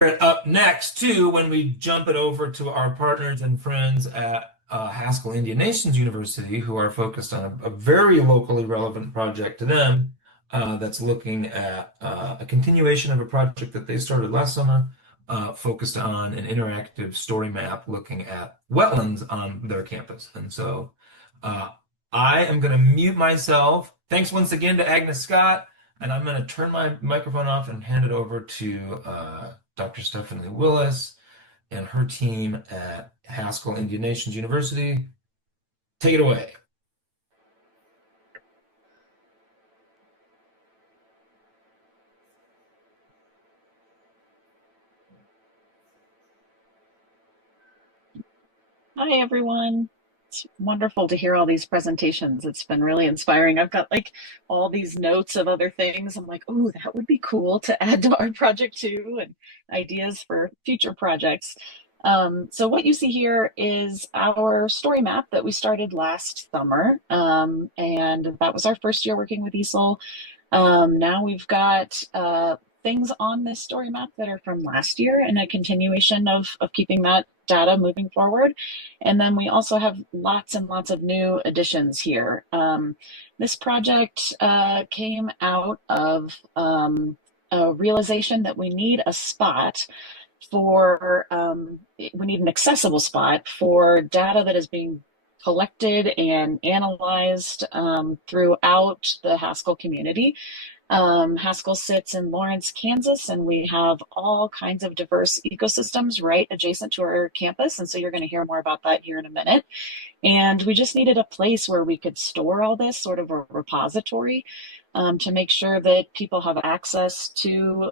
Up next, too, when we jump it over to our partners and friends at Haskell Indian Nations University, who are focused on a very locally relevant project to them that's looking at a continuation of a project that they started last summer, focused on an interactive story map looking at wetlands on their campus. And so uh, I am going to mute myself. Thanks once again to Agnes Scott. And I'm going to turn my microphone off and hand it over to Dr. Stephanie Willis and her team at Haskell Indian Nations University. Take it away. Hi, everyone. It's wonderful to hear all these presentations. It's been really inspiring. I've got like all these notes of other things. I'm like, oh, that would be cool to add to our project too, and ideas for future projects. So what you see here is our story map that we started last summer. And that was our first year working with ESIIL. Now we've got things on this story map that are from last year and a continuation of keeping that data moving forward. And then we also have lots and lots of new additions here. This project came out of a realization that we need a spot for, we need an accessible spot for data that is being collected and analyzed throughout the Haskell community. Haskell sits in Lawrence, Kansas, and we have all kinds of diverse ecosystems right adjacent to our campus. And so you're going to hear more about that here in a minute. And we just needed a place where we could store all this, sort of a repository, to make sure that people have access to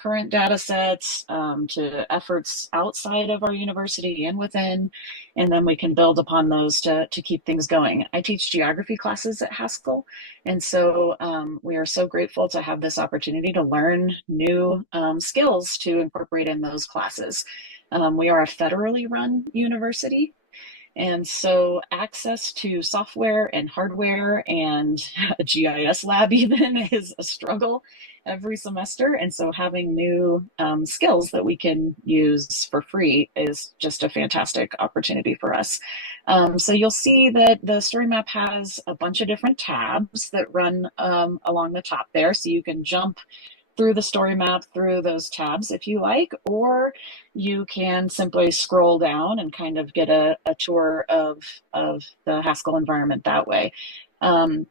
current data sets, to efforts outside of our university and within, and then we can build upon those to keep things going. I teach geography classes at Haskell, and so we are so grateful to have this opportunity to learn new skills to incorporate in those classes. We are a federally run university, and so access to software and hardware and a GIS lab even is a struggle every semester. And so having new skills that we can use for free is just a fantastic opportunity for us. So you'll see that the story map has a bunch of different tabs that run along the top there. So you can jump through the story map through those tabs if you like, or you can simply scroll down and kind of get a tour of the Haskell environment that way.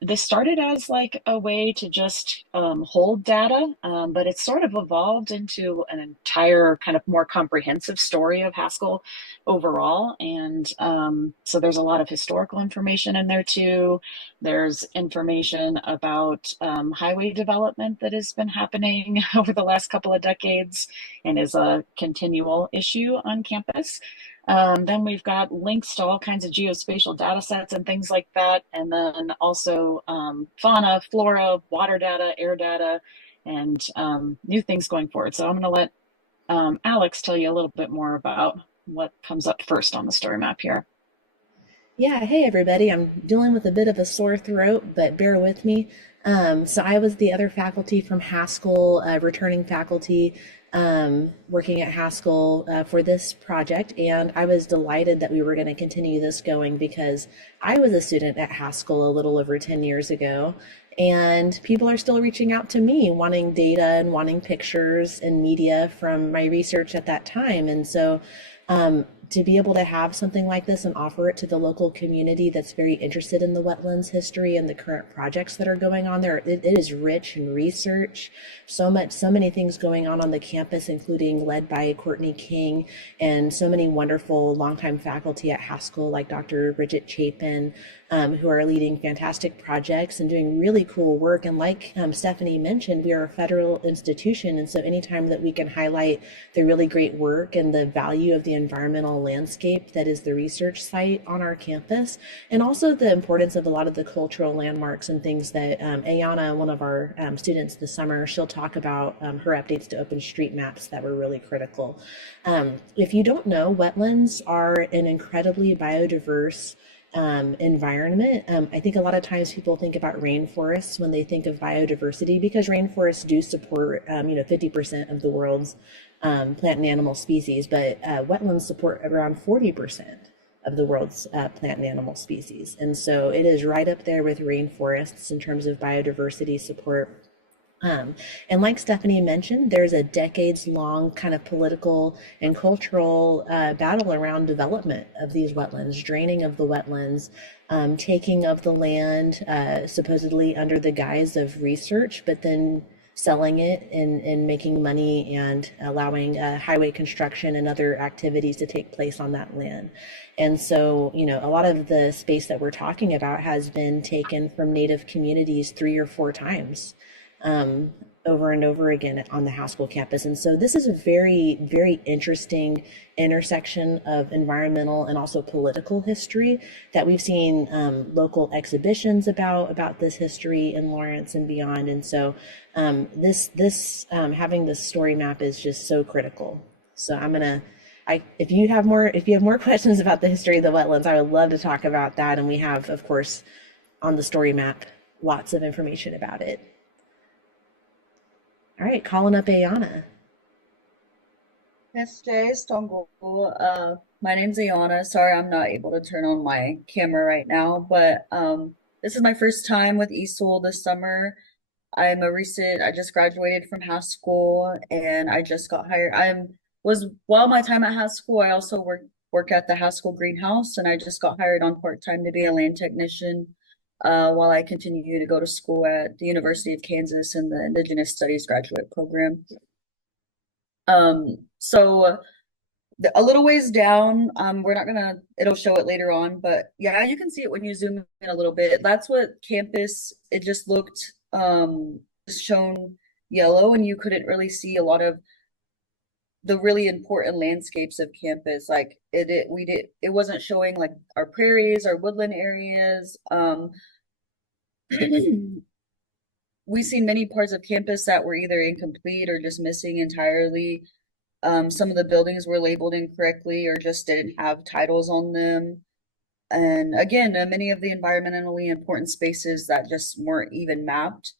This started as like a way to just hold data, but it's sort of evolved into an entire kind of more comprehensive story of Haskell overall. And so there's a lot of historical information in there too. There's information about highway development that has been happening over the last couple of decades and is a continual issue on campus. Then we've got links to all kinds of geospatial data sets and things like that. And then also fauna, flora, water data, air data, and new things going forward. So I'm going to let Alex tell you a little bit more about what comes up first on the story map here. Yeah, hey everybody. I'm dealing with a bit of a sore throat, but bear with me. So I was the other faculty from Haskell, returning faculty, working at Haskell for this project, and I was delighted that we were going to continue this going because I was a student at Haskell a little over 10 years ago, and people are still reaching out to me wanting data and wanting pictures and media from my research at that time. And so to be able to have something like this and offer it to the local community that's very interested in the wetlands history and the current projects that are going on there, it is rich in research. So many things going on the campus, including led by Courtney King and so many wonderful longtime faculty at Haskell like Dr. Bridget Chapin, who are leading fantastic projects and doing really cool work. And like Stephanie mentioned, we are a federal institution, and so anytime that we can highlight the really great work and the value of the environmental landscape that is the research site on our campus, and also the importance of a lot of the cultural landmarks and things that Ayana, one of our students this summer, she'll talk about her updates to OpenStreetMaps that were really critical. If you don't know, wetlands are an incredibly biodiverse environment. I think a lot of times people think about rainforests when they think of biodiversity because rainforests do support, 50% of the world's plant and animal species, but wetlands support around 40% of the world's plant and animal species. And so it is right up there with rainforests in terms of biodiversity support. And like Stephanie mentioned, there's a decades long kind of political and cultural battle around development of these wetlands, draining of the wetlands, taking of the land, supposedly under the guise of research, but then selling it and making money and allowing highway construction and other activities to take place on that land. And so, a lot of the space that we're talking about has been taken from Native communities 3 or 4 times over and over again on the Haskell campus. And so this is a very, very interesting intersection of environmental and also political history that we've seen local exhibitions about this history in Lawrence and beyond. And so this having this story map is just so critical. So if you have more questions about the history of the wetlands, I would love to talk about that. And we have, of course, on the story map, lots of information about it. All right, calling up Ayana. Miss J. Stongle. My name's Ayana. Sorry, I'm not able to turn on my camera right now, but this is my first time with ESIIL this summer. I just graduated from Haskell and I just got hired. While my time at Haskell, I also work at the Haskell greenhouse, and I just got hired on part-time to be a land technician while I continue to go to school at the University of Kansas in the Indigenous Studies graduate program. So a little ways down, it'll show it later on, but yeah, you can see it when you zoom in a little bit. That's what campus, it just looked just shown yellow, and you couldn't really see a lot of the really important landscapes of campus. Like it wasn't showing like our prairies, our woodland areas. We've seen many parts of campus that were either incomplete or just missing entirely. Some of the buildings were labeled incorrectly or just didn't have titles on them. And again, many of the environmentally important spaces that just weren't even mapped.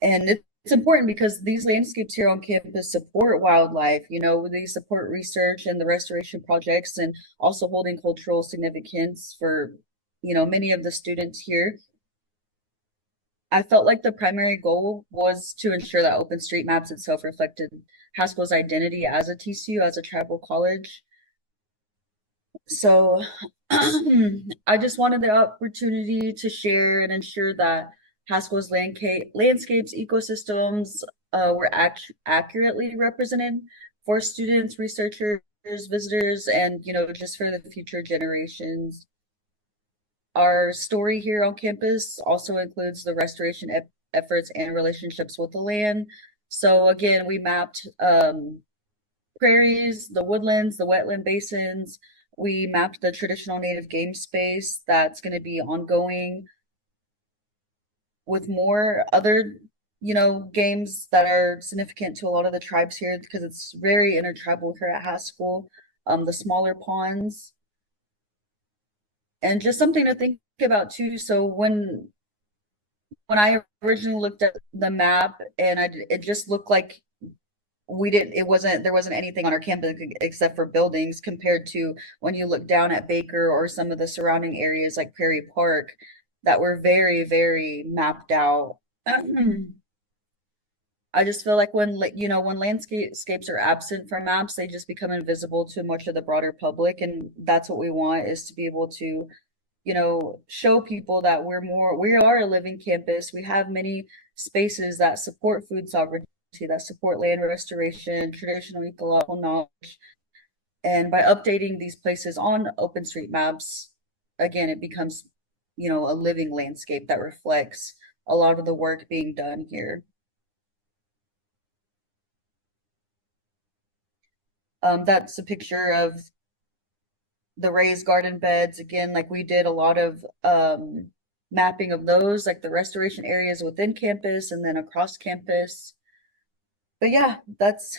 And it's important because these landscapes here on campus support wildlife, they support research and the restoration projects, and also holding cultural significance for, many of the students here. I felt like the primary goal was to ensure that OpenStreetMaps itself reflected Haskell's identity as a TCU, as a tribal college. So I just wanted the opportunity to share and ensure that Haskell's landscapes, ecosystems were accurately represented for students, researchers, visitors, and just for the future generations. Our story here on campus also includes the restoration efforts and relationships with the land. So again, we mapped prairies, the woodlands, the wetland basins. We mapped the traditional native game space that's going to be ongoing with more other, games that are significant to a lot of the tribes here, because it's very intertribal here at Haskell. The smaller ponds. And just something to think about too. So when I originally looked at the map, and it just looked like there wasn't anything on our campus except for buildings, compared to when you look down at Baker or some of the surrounding areas like Prairie Park that were very, very mapped out. I just feel like when landscapes are absent from maps, they just become invisible to much of the broader public. And that's what we want, is to be able to, show people that we are a living campus. We have many spaces that support food sovereignty, that support land restoration, traditional ecological knowledge. And by updating these places on OpenStreetMaps, again, it becomes, a living landscape that reflects a lot of the work being done here. That's a picture of the raised garden beds. Again, like we did a lot of mapping of those, like the restoration areas within campus and then across campus. But yeah, that's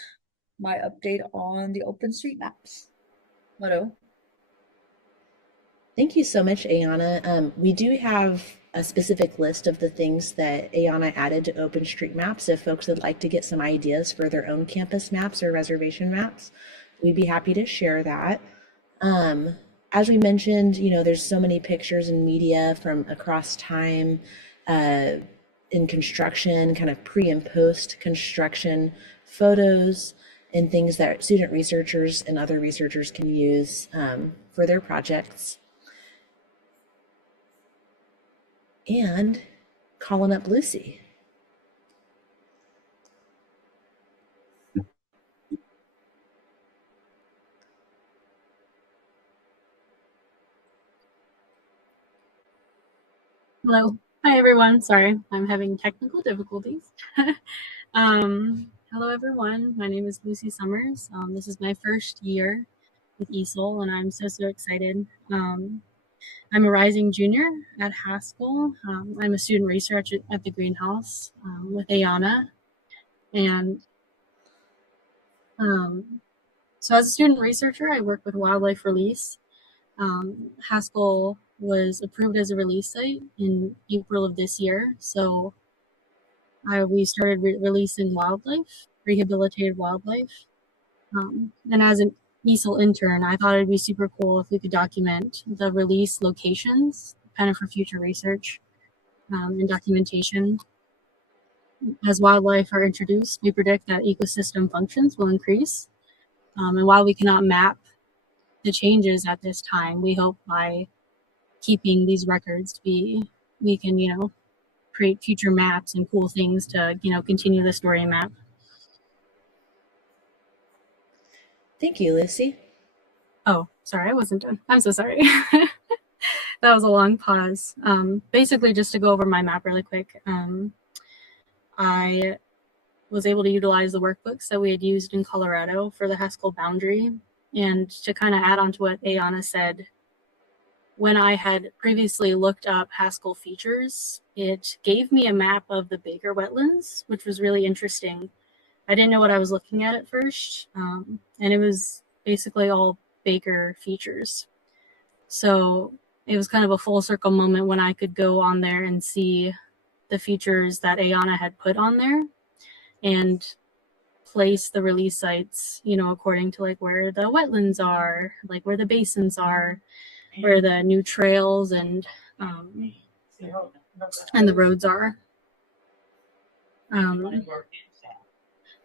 my update on the OpenStreetMaps. Hello. Thank you so much, Ayana. We do have a specific list of the things that Ayana added to OpenStreetMaps. If folks would like to get some ideas for their own campus maps or reservation maps, we'd be happy to share that. Um, as we mentioned, there's so many pictures and media from across time uh, in construction, kind of pre and post construction photos and things that student researchers and other researchers can use for their projects. And calling up Lucy. Hello. Hi, everyone. Sorry, I'm having technical difficulties. Hello, everyone. My name is Lucy Summers. This is my first year with ESIIL, and I'm so excited. I'm a rising junior at Haskell. I'm a student researcher at the greenhouse with Ayana. And so as a student researcher, I work with wildlife release. Haskell was approved as a release site in April of this year. So we started releasing wildlife, rehabilitated wildlife. And as an ESIIL intern, I thought it'd be super cool if we could document the release locations, kind of for future research and documentation. As wildlife are introduced, we predict that ecosystem functions will increase. And while we cannot map the changes at this time, we hope by keeping these records we can, create future maps and cool things to, continue the story map. Thank you, Lucy. Oh, sorry, I wasn't done. I'm so sorry. That was a long pause. Basically, just to go over my map really quick, I was able to utilize the workbooks that we had used in Colorado for the Haskell boundary. And to kind of add on to what Ayana said, when I had previously looked up Haskell features, it gave me a map of the Baker Wetlands, which was really interesting. I didn't know what I was looking at first, and it was basically all Baker features. So it was kind of a full circle moment when I could go on there and see the features that Ayana had put on there and place the release sites, according to like where the wetlands are, like where the basins are, where the new trails and the roads are.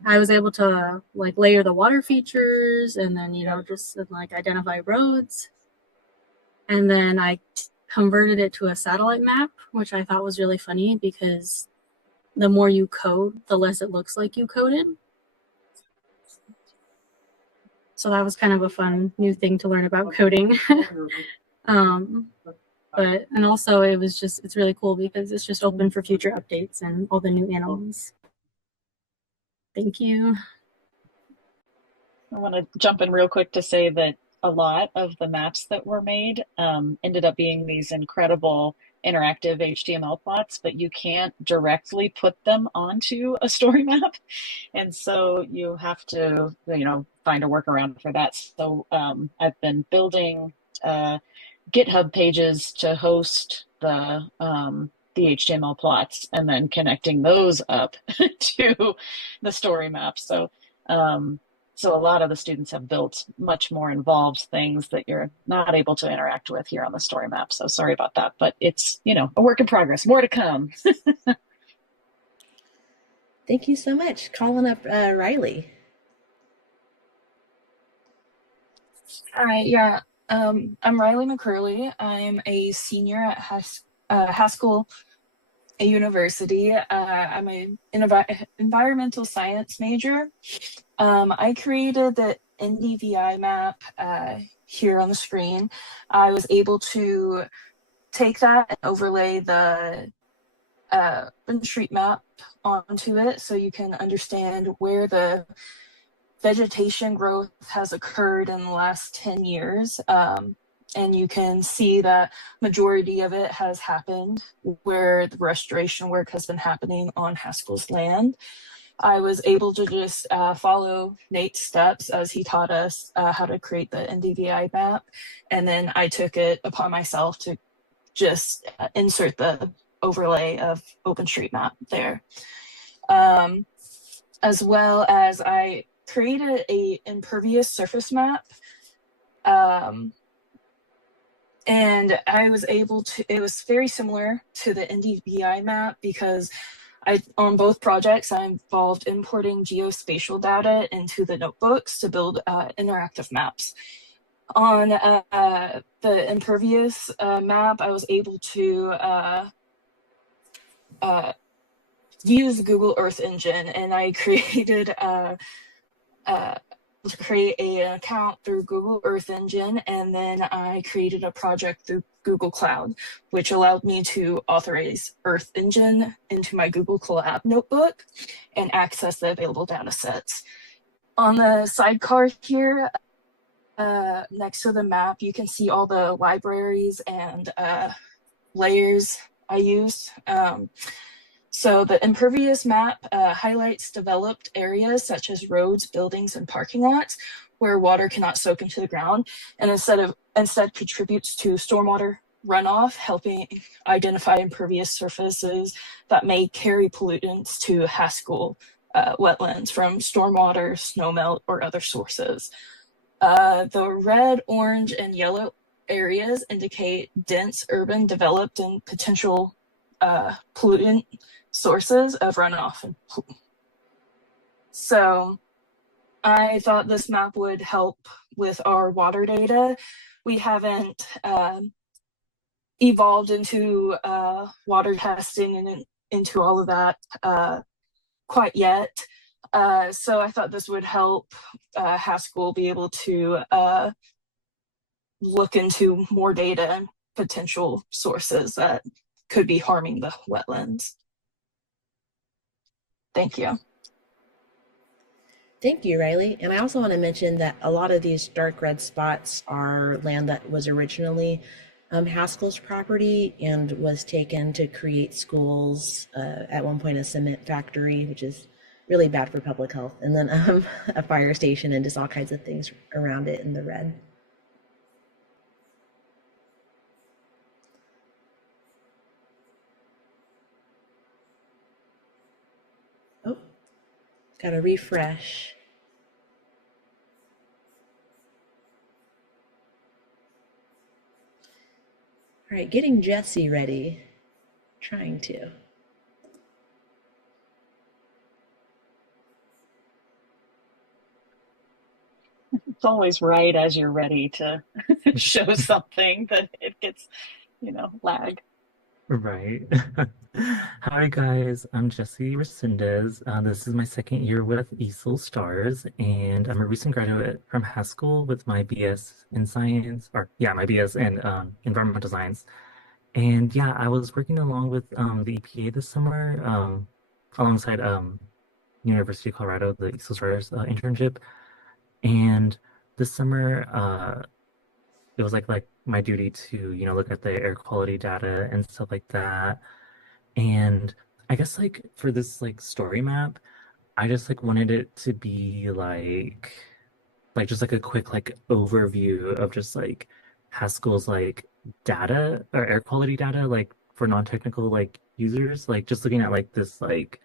I was able to like layer the water features and then, just like identify roads. And then I converted it to a satellite map, which I thought was really funny because the more you code, the less it looks like you coded. So that was kind of a fun new thing to learn about coding. And also it's really cool because it's just open for future updates and all the new animals. Thank you. I want to jump in real quick to say that a lot of the maps that were made ended up being these incredible interactive HTML plots, but you can't directly put them onto a story map. And so you have to, find a workaround for that. So I've been building GitHub pages to host the HTML plots and then connecting those up to the story map. So so a lot of the students have built much more involved things that you're not able to interact with here on the story map. So sorry about that, but it's, a work in progress, more to come. Thank you so much. Calling up Riley. Hi, yeah. I'm Riley McCurley. I'm a senior at Haskell University. I'm an environmental science major. I created the NDVI map here on the screen. I was able to take that and overlay the street map onto it so you can understand where the vegetation growth has occurred in the last 10 years. And you can see that majority of it has happened where the restoration work has been happening on Haskell's land. I was able to just follow Nate's steps as he taught us how to create the NDVI map. And then I took it upon myself to just insert the overlay of OpenStreetMap there. As well as I created a impervious surface map. And I was able to, it was very similar to the NDVI map because on both projects, I involved importing geospatial data into the notebooks to build interactive maps. On the impervious map, I was able to use Google Earth Engine, and I created to create an account through Google Earth Engine, and then I created a project through Google Cloud, which allowed me to authorize Earth Engine into my Google Colab notebook and access the available data sets. On the sidecar here, next to the map, you can see all the libraries and layers I used. So the impervious map highlights developed areas such as roads, buildings, and parking lots where water cannot soak into the ground, and instead contributes to stormwater runoff, helping identify impervious surfaces that may carry pollutants to Haskell wetlands from stormwater, snowmelt, or other sources. The red, orange, and yellow areas indicate dense urban developed and potential pollutant sources of runoff. So I thought this map would help with our water data. We haven't evolved into water testing and into all of that quite yet. So I thought this would help Haskell be able to look into more data and potential sources that could be harming the wetlands. Thank you. Thank you, Riley. And I also want to mention that a lot of these dark red spots are land that was originally Haskell's property and was taken to create schools, at one point a cement factory, which is really bad for public health, and then a fire station and just all kinds of things around it in the red. Oh, gotta refresh. All right, getting Jesse ready. Trying to. It's always right as you're ready to show something that it gets, lag. Right. Hi guys, I'm Jesse Resendez. This is my second year with ESIIL Stars, and I'm a recent graduate from Haskell with my BS in science, or yeah, my BS in environmental science. And yeah, I was working along with the EPA this summer, alongside University of Colorado, the ESIIL Stars internship. And this summer, it was like my duty to look at the air quality data and stuff like that. And I guess like for this like story map, I just like wanted it to be like just like a quick like overview of just like Haskell's like data or air quality data like for non-technical like users, like just looking at like this like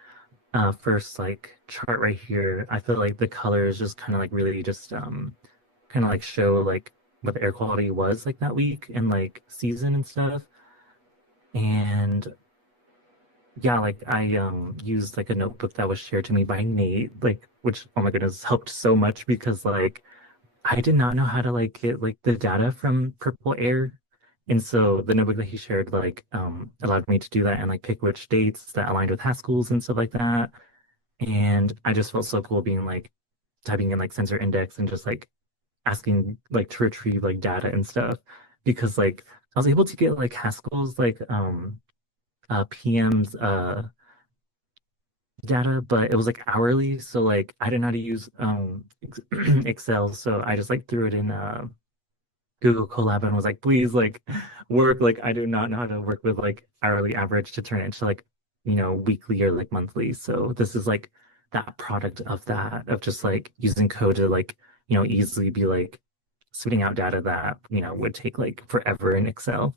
first like chart right here. I feel like the colors just kind of like really just kind of like show like what the air quality was like that week and like season and stuff. And yeah, like I used like a notebook that was shared to me by Nate, like which oh my goodness helped so much because like I did not know how to like get like the data from Purple Air. And so the notebook that he shared like allowed me to do that and like pick which dates that aligned with Haskell's and stuff like that. And I just felt so cool being like typing in like sensor index and just like asking like to retrieve like data and stuff because like I was able to get like Haskell's like PM's data, but it was like hourly, so like I didn't know how to use Excel, so I just like threw it in Google Colab and was like, please like work, like I do not know how to work with like hourly average to turn it into like weekly or like monthly. So this is like that product of that, of just like using code to like, easily be like spitting out data that, would take like forever in Excel.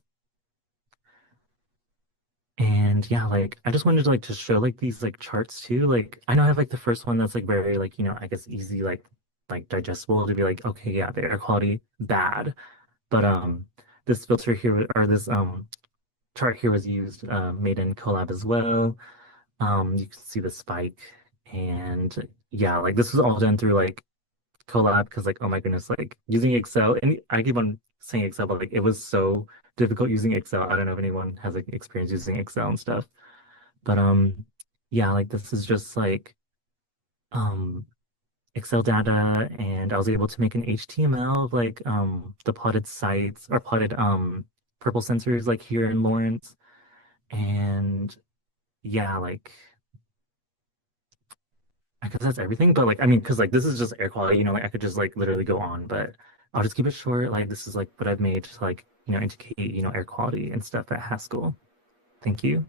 And yeah, like I just wanted to like to show like these like charts too. Like I know I have like the first one that's like very like, I guess easy like digestible to be like, okay, yeah, the air quality bad. But this filter here or this chart here was used made in Colab as well. You can see the spike, and yeah, like this was all done through like Colab because like oh my goodness, like using Excel, and I keep on saying Excel, but like it was so difficult using Excel. I don't know if anyone has like experience using Excel and stuff, but yeah, like this is just like um Excel data, and I was able to make an HTML of like the plotted sites or plotted purple sensors like here in Lawrence, and yeah, like I guess that's everything. But like I mean, because like this is just air quality, like I could just like literally go on, but I'll just keep it short. Like this is like what I've made to like indicate air quality and stuff at Haskell. Thank you.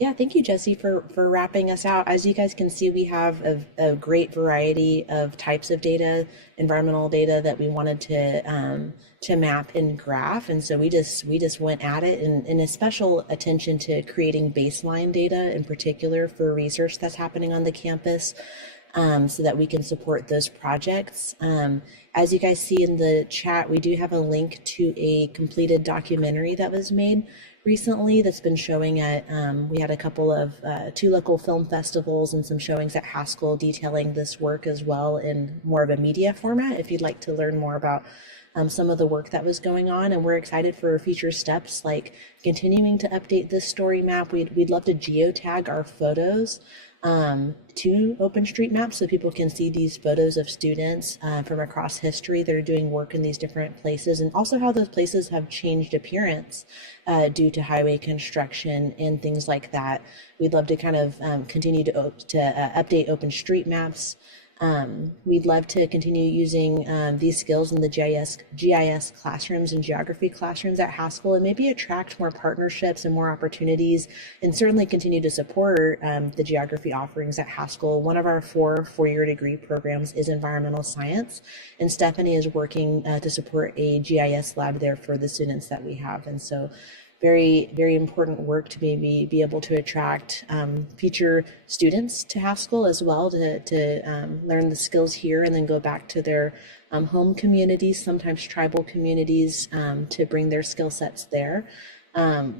Yeah, thank you, Jesse, for wrapping us out. As you guys can see, we have a great variety of types of data, environmental data that we wanted to map and graph, and so we just went at it, and a special attention to creating baseline data in particular for research that's happening on the campus. So that we can support those projects. As you guys see in the chat, we do have a link to a completed documentary that was made recently that's been showing at, we had a couple of, 2 local film festivals and some showings at Haskell detailing this work as well in more of a media format if you'd like to learn more about some of the work that was going on. And we're excited for future steps like continuing to update this story map. We'd love to geotag our photos to OpenStreetMap so people can see these photos of students from across history that are doing work in these different places, and also how those places have changed appearance due to highway construction and things like that. We'd love to kind of continue to update OpenStreetMaps. We'd love to continue using these skills in the GIS classrooms and geography classrooms at Haskell, and maybe attract more partnerships and more opportunities, and certainly continue to support the geography offerings at Haskell. One of our 4-year degree programs is environmental science, and Stephanie is working to support a GIS lab there for the students that we have. And so very, very important work to maybe be able to attract future students to Haskell as well to learn the skills here and then go back to their home communities, sometimes tribal communities, to bring their skill sets there.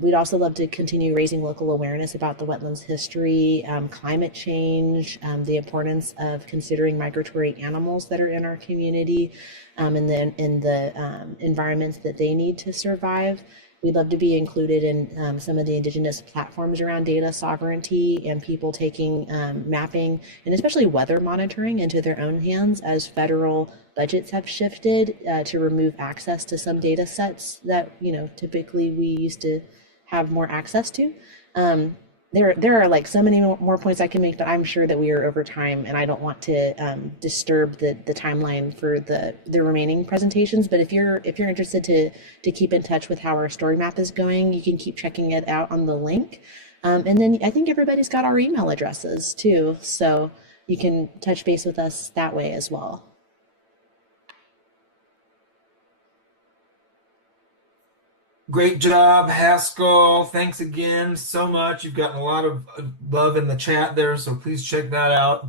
We'd also love to continue raising local awareness about the wetlands history, climate change, the importance of considering migratory animals that are in our community, and then in the environments that they need to survive. We'd love to be included in some of the Indigenous platforms around data sovereignty and people taking mapping and especially weather monitoring into their own hands as federal budgets have shifted to remove access to some data sets that typically we used to have more access to. There are like so many more points I can make, but I'm sure that we are over time, and I don't want to disturb the timeline for the remaining presentations. But if you're interested to keep in touch with how our story map is going, you can keep checking it out on the link. And then I think everybody's got our email addresses too, so you can touch base with us that way as well. Great job, Haskell. Thanks again so much. You've gotten a lot of love in the chat there, so please check that out.